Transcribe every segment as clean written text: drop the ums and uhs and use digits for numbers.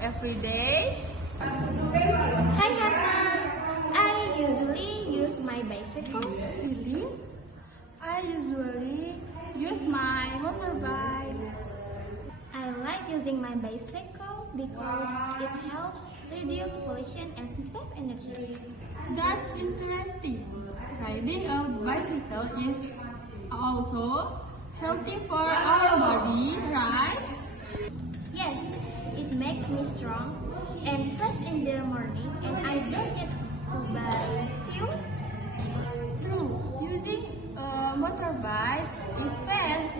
every day? Hi Hannah! I usually use my bicycle. Really? I usually use my motorbike. I like using my bicycle because it helps reduce pollution and save energy. That's interesting. Riding a bicycle is also healthy for our body, right? Yes, it makes me strong and fresh in the morning, and I don't get to buy fuel. True, using a motorbike is fast,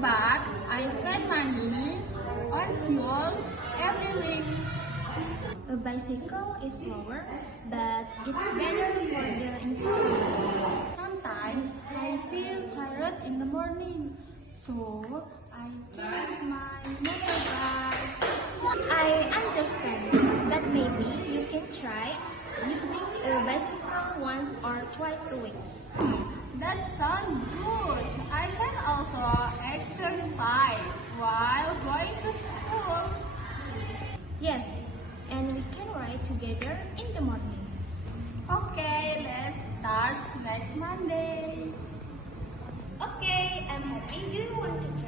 but I spend money on fuel every week. A bicycle is slower, but it's better for the environment. Sometimes I feel tired in the morning, so I choose my motorbike. I understand, but maybe you can try using a bicycle once or twice a week. That sounds good. I can also exercise while going to school. Yes, and we can ride together in the morning. Okay, let's start next Monday. Okay, I'm happy you want to try.